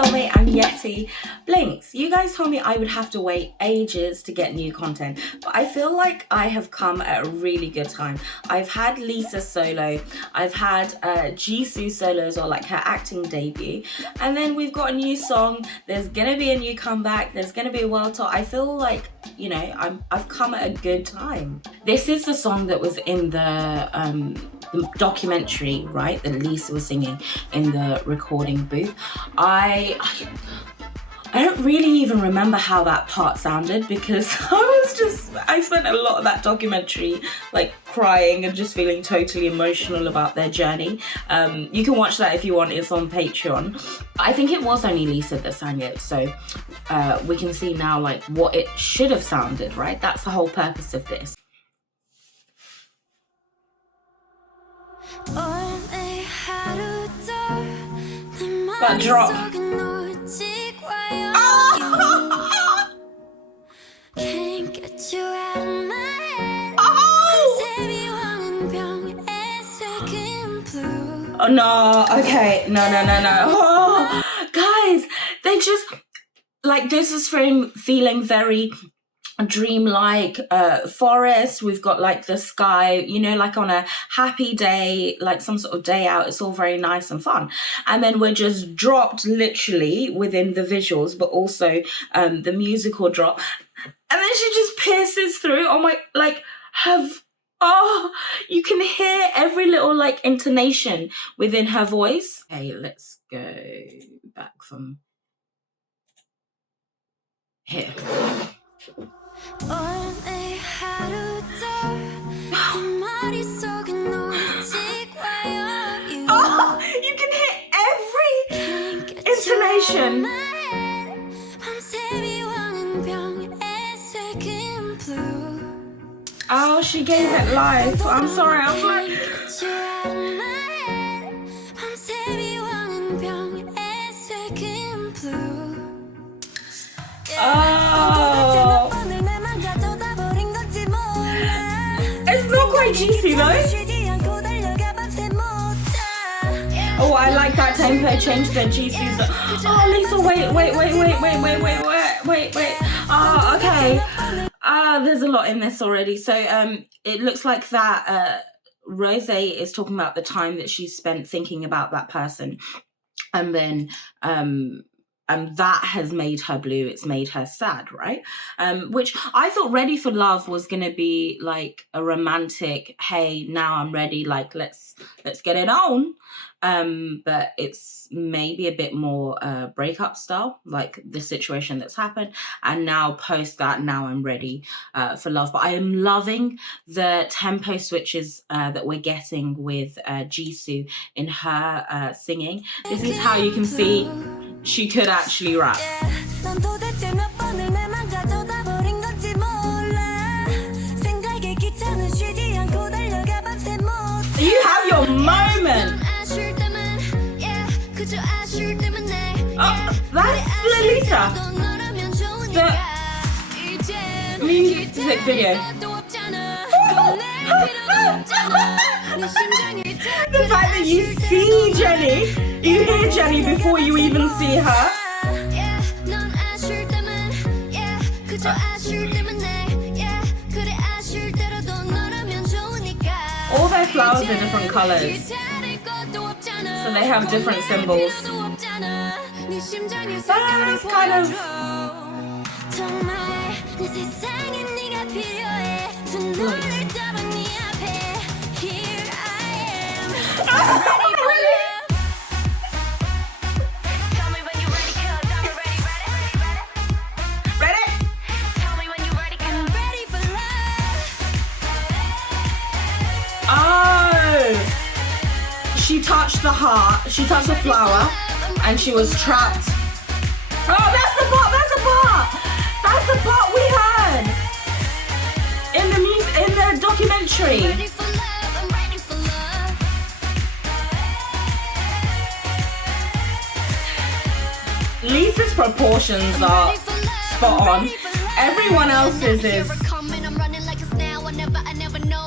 soulmate and Yetti. Blinks, you guys told me I would have to wait ages to get new content, but I feel like I have come at a really good time. I've had Lisa solo, I've had Jisoo solos, or like her acting debut, and then we've got a new song. There's gonna be a new comeback, there's gonna be a world tour. I feel like, you know, I've come at a good time. This is the song that was in the documentary, right, that Lisa was singing in the recording booth. I don't really even remember how that part sounded, because I spent a lot of that documentary like crying and just feeling totally emotional about their journey. You can watch that if you want, it's on Patreon. I think it was only Lisa that sang it, so we can see now like what it should have sounded, right? That's the whole purpose of this. That drop. Oh no, okay, no. Oh, guys, they just, like, this is feeling very dreamlike, forest. We've got like the sky, you know, like on a happy day, like some sort of day out. It's all very nice and fun. And then we're just dropped literally within the visuals, but also the musical drop. And then she just pierces through. Oh my, like, you can hear every little like intonation within her voice. Okay, let's go back from here. Oh, you can hear every intonation. Oh, she gave it life. I'm sorry, I'm like... Oh. It's not quite juicy though. Oh, I like that tempo change, the Jisoo's. Oh, Lisa, wait. Oh, okay. There's a lot in this already. So it looks like that Rose is talking about the time that she spent thinking about that person, and then that has made her blue. It's made her sad, right? Which I thought Ready for Love was gonna be like a romantic, hey, now I'm ready, like let's get it on. But it's maybe a bit more breakup style, like the situation that's happened, and now post that, now I'm ready for love. But I am loving the tempo switches that we're getting with Jisoo in her singing. This is how you can see she could actually rap. You have your moment. Oh, that's Lisa. The music video. The fact that you see Jenny, you hear Jenny before you even see her. All their flowers are different colours, so they have different symbols. That's kind of... She touched the heart, she touched the flower, and she was trapped. Oh, that's the part we heard in the documentary. Lisa's proportions are spot on. Everyone else's is...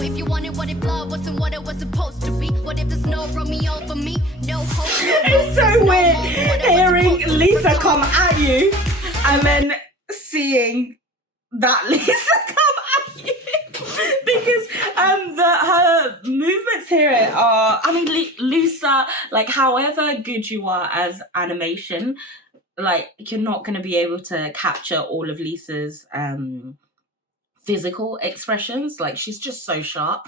If you wanted what it wasn't what it was supposed to be. What if there's no Romeo for me? No hope. It's so weird hearing Lisa Lisa come at you and then seeing that Lisa come at you. Because her movements here are, I mean, Lisa, like, however good you are as animation, like, you're not going to be able to capture all of Lisa's physical expressions. Like, she's just so sharp.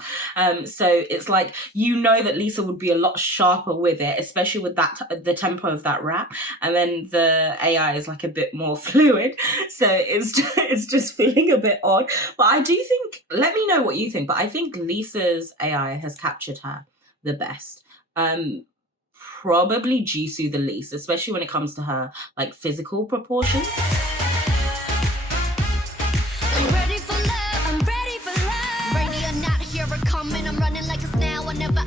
So it's like, you know that Lisa would be a lot sharper with it, especially with that the tempo of that rap. And then the AI is like a bit more fluid. So it's just feeling a bit odd. But I do think, let me know what you think, but I think Lisa's AI has captured her the best. Probably Jisoo the least, especially when it comes to her like physical proportions.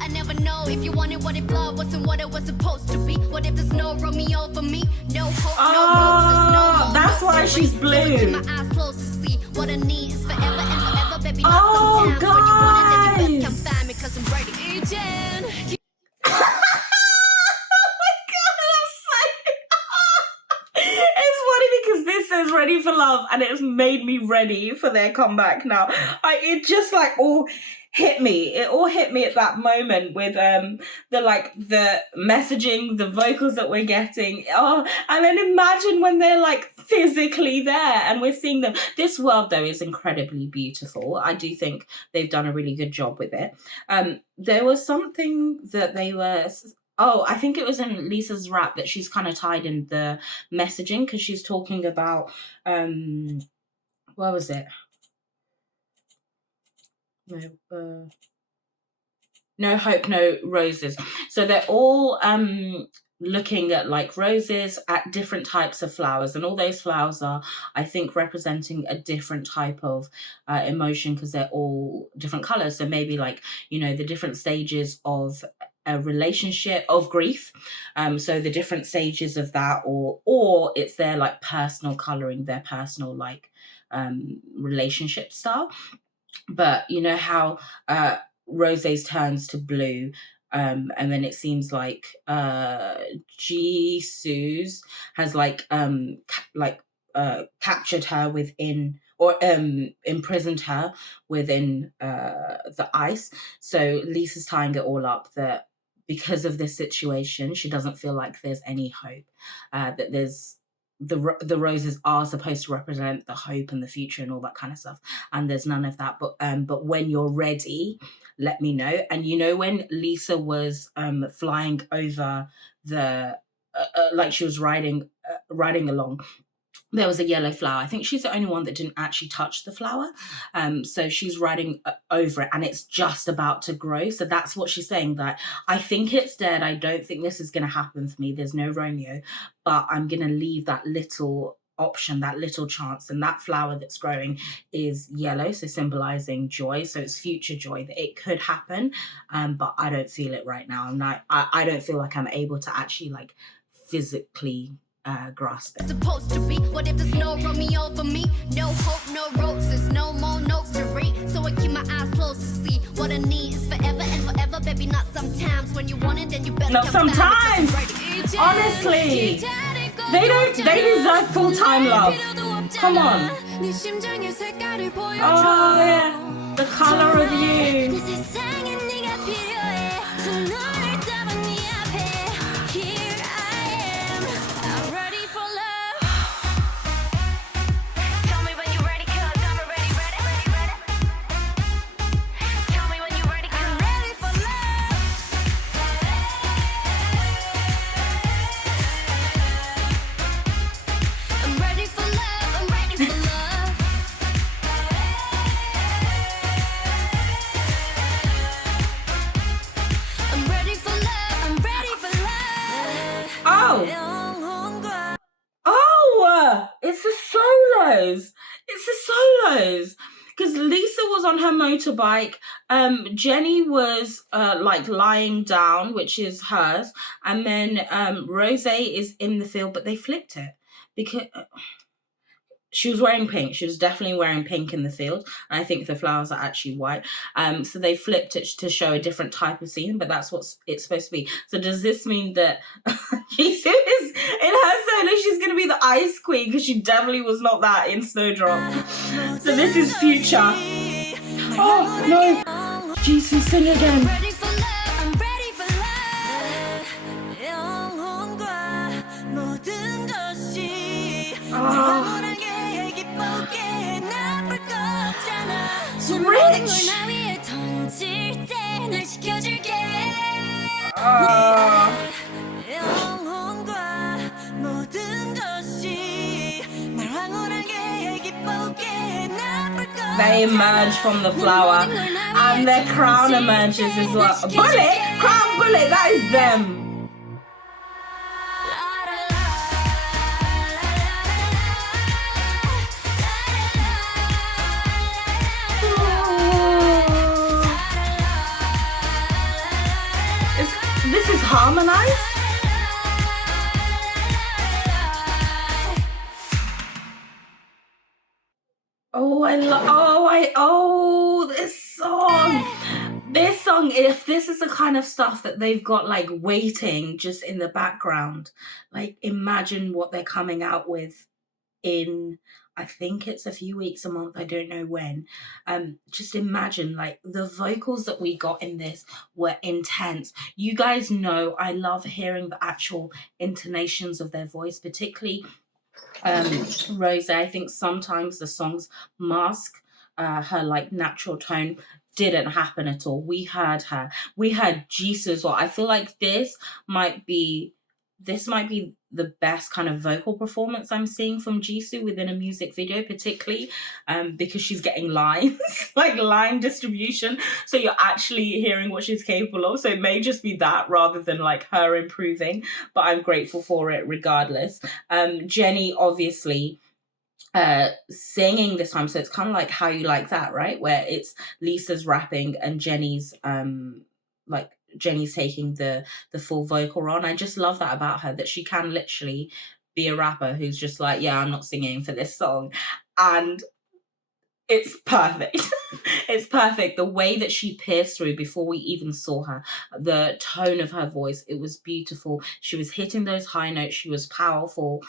I never know if you wanted what it love wasn't what it was supposed to be. What if there's no Romeo for me? No hope, no roses, no more. That's why she's blue. So my eyes closed to see what I need is forever and forever, baby. Oh, guys. When you want it, then you best come find me, 'cause I'm ready. This is Ready for Love, and it's made me ready for their comeback now. It just like all hit me. It all hit me at that moment with the messaging, the vocals that we're getting. Oh, and then imagine when they're like physically there and we're seeing them. This world though is incredibly beautiful. I do think they've done a really good job with it. There was something that they were. Oh, I think it was in Lisa's rap that she's kind of tied in the messaging, because she's talking about, what was it? No hope, no roses. So they're all looking at like roses at different types of flowers, and all those flowers are, I think, representing a different type of emotion, because they're all different colors. So maybe like, you know, the different stages of a relationship, of grief, so the different stages of that, or it's their like personal coloring, their personal like relationship style. But you know how Rose's turns to blue, and then it seems like Jisoo's has like captured her within, or imprisoned her within the ice. So Lisa's tying it all up that because of this situation, she doesn't feel like there's any hope, that there's the roses are supposed to represent the hope and the future and all that kind of stuff, and there's none of that. But when you're ready, let me know. And you know, when Lisa was flying over the like she was riding along, there was a yellow flower. I think she's the only one that didn't actually touch the flower. So she's riding over it and it's just about to grow. So that's what she's saying, that I think it's dead. I don't think this is going to happen for me. There's no Romeo, but I'm going to leave that little option, that little chance. And that flower that's growing is yellow, so symbolizing joy. So it's future joy, that it could happen, but I don't feel it right now. And I don't feel like I'm able to actually like physically grasp it. Supposed to be. What if there's no Romeo for me? No hope, no roses, no more notes to read. So I keep my eyes closed to see what I need is forever and forever, baby. Not sometimes. When you want it, then you best. Not sometimes. Honestly, they deserve full-time love. Come on. Oh yeah, the color of you. It's the solos. It's the solos. Because Lisa was on her motorbike. Jenny was like lying down, which is hers. And then Rose is in the field, but they flipped it. Because She was wearing pink. She was definitely wearing pink in the field. And I think the flowers are actually white. So they flipped it to show a different type of scene, but that's what it's supposed to be. So does this mean that Jisoo is in her solo? She's going to be the ice queen, because she definitely was not that in Snowdrop. So this is Future. Oh no, Jisoo, sing again. Ready for love, I'm ready for love. 영혼과 모든 것이 영원하게 기쁘게 나쁠 거 없잖아. 수많은 걸 나 위에 던질 때 날 지켜줄게. 영혼과 모든 것이 날 황홀하게 기쁘게 나쁠 거. They emerge from the flower, and their crown emerges as well. Bullet, crown bullet, that is them. This is harmonized. This song, if this is the kind of stuff that they've got like waiting just in the background, like imagine what they're coming out with in, I think it's a few weeks, a month, I don't know when. Just imagine, like, the vocals that we got in this were intense. You guys know I love hearing the actual intonations of their voice, particularly Rose. I think sometimes the songs mask her like natural tone. Didn't happen at all. We heard her. We heard Jisoo as well. I feel like this might be the best kind of vocal performance I'm seeing from Jisoo within a music video, particularly because she's getting lines, like line distribution. So you're actually hearing what she's capable of. So it may just be that rather than like her improving, but I'm grateful for it regardless. Jenny, obviously, singing this time, so it's kind of like How You Like That, right, where it's Lisa's rapping and Jenny's taking the full vocal role. I just love that about her, that she can literally be a rapper who's just like, yeah, I'm not singing for this song, and it's perfect. It's perfect. The way that she pierced through before we even saw her, the tone of her voice, it was beautiful. She was hitting those high notes. She was powerful.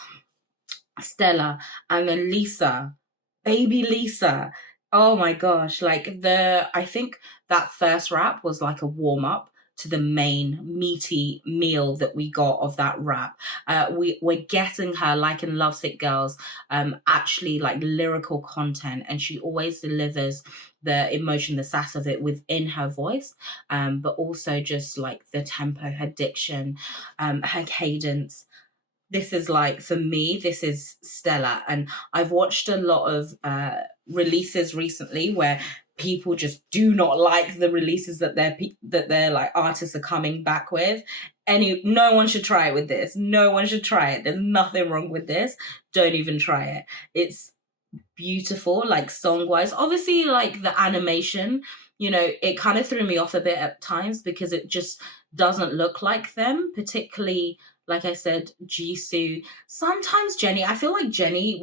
Stella, and then Lisa, baby Lisa. Oh my gosh, like I think that first rap was like a warm up to the main meaty meal that we got of that rap. We're getting her, like in Lovesick Girls, actually like lyrical content, and she always delivers the emotion, the sass of it within her voice, but also just like the tempo, her diction, her cadence. This is like, for me, this is Stella. And I've watched a lot of releases recently where people just do not like the releases that their like artists are coming back with. No one should try it with this. No one should try it. There's nothing wrong with this. Don't even try it. It's beautiful, like song-wise. Obviously, like the animation, you know, it kind of threw me off a bit at times because it just doesn't look like them, particularly, like I said, Jisoo. Sometimes Jenny, I feel like Jenny,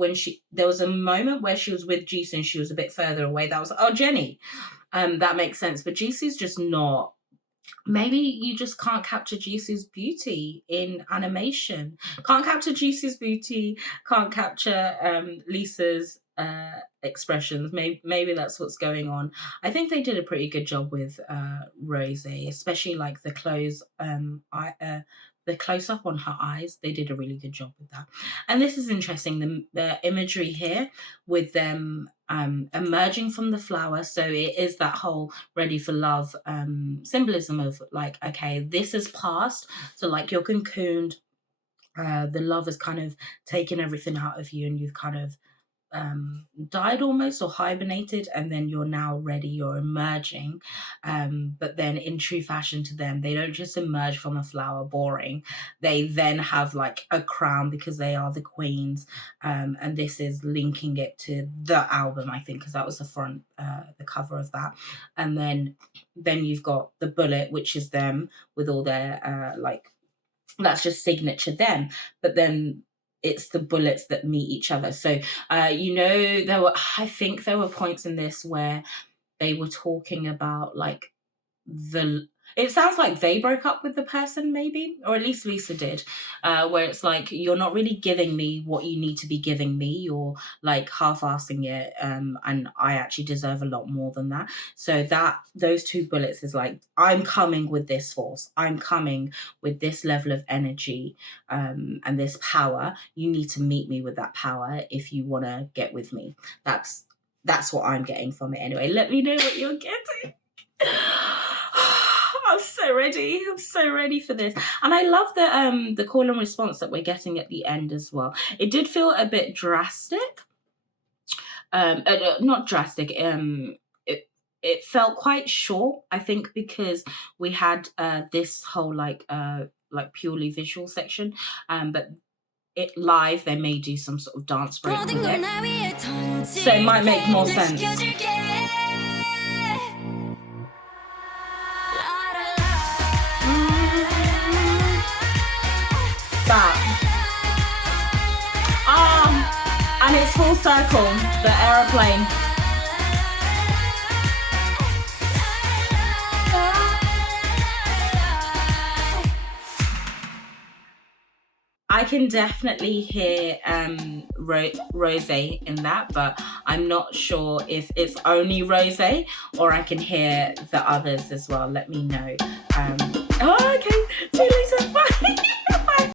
there was a moment where she was with Jisoo and she was a bit further away. That was like, oh, Jenny. That makes sense. But Jisoo's just not. Maybe you just can't capture Jisoo's beauty in animation. Can't capture Jisoo's beauty. Can't capture Lisa's expressions. Maybe that's what's going on. I think they did a pretty good job with Rose, especially like the close up on her eyes. They did a really good job with that. And this is interesting, the imagery here with them emerging from the flower. So it is that whole ready for love symbolism of like, okay, this is past. So like you're cocooned, the love has kind of taken everything out of you and you've kind of died almost or hibernated, and then you're now ready, you're emerging. But then in true fashion to them, they don't just emerge from a flower boring, they then have like a crown because they are the queens. And this is linking it to the album, I think, because that was the front, the cover of that. And then you've got the bullet, which is them with all their like, that's just signature them. But then it's the bullets that meet each other. So, I think there were points in this where they were talking about like it sounds like they broke up with the person, maybe, or at least Lisa did, where it's like, you're not really giving me what you need to be giving me, you're like half-assing it, and I actually deserve a lot more than that. So those two bullets is like, I'm coming with this force, I'm coming with this level of energy, and this power. You need to meet me with that power if you want to get with me. That's what I'm getting from it anyway. Let me know what you're getting. I'm so ready. I'm so ready for this. And I love the call and response that we're getting at the end as well. It did feel a bit drastic. Not drastic. It felt quite short, I think, because we had this whole like purely visual section. But it live, they may do some sort of dance break with it. So it might make more sense. And it's full circle, the aeroplane. I can definitely hear Rose in that, but I'm not sure if it's only Rose or I can hear the others as well. Let me know. Okay, Julie's so funny.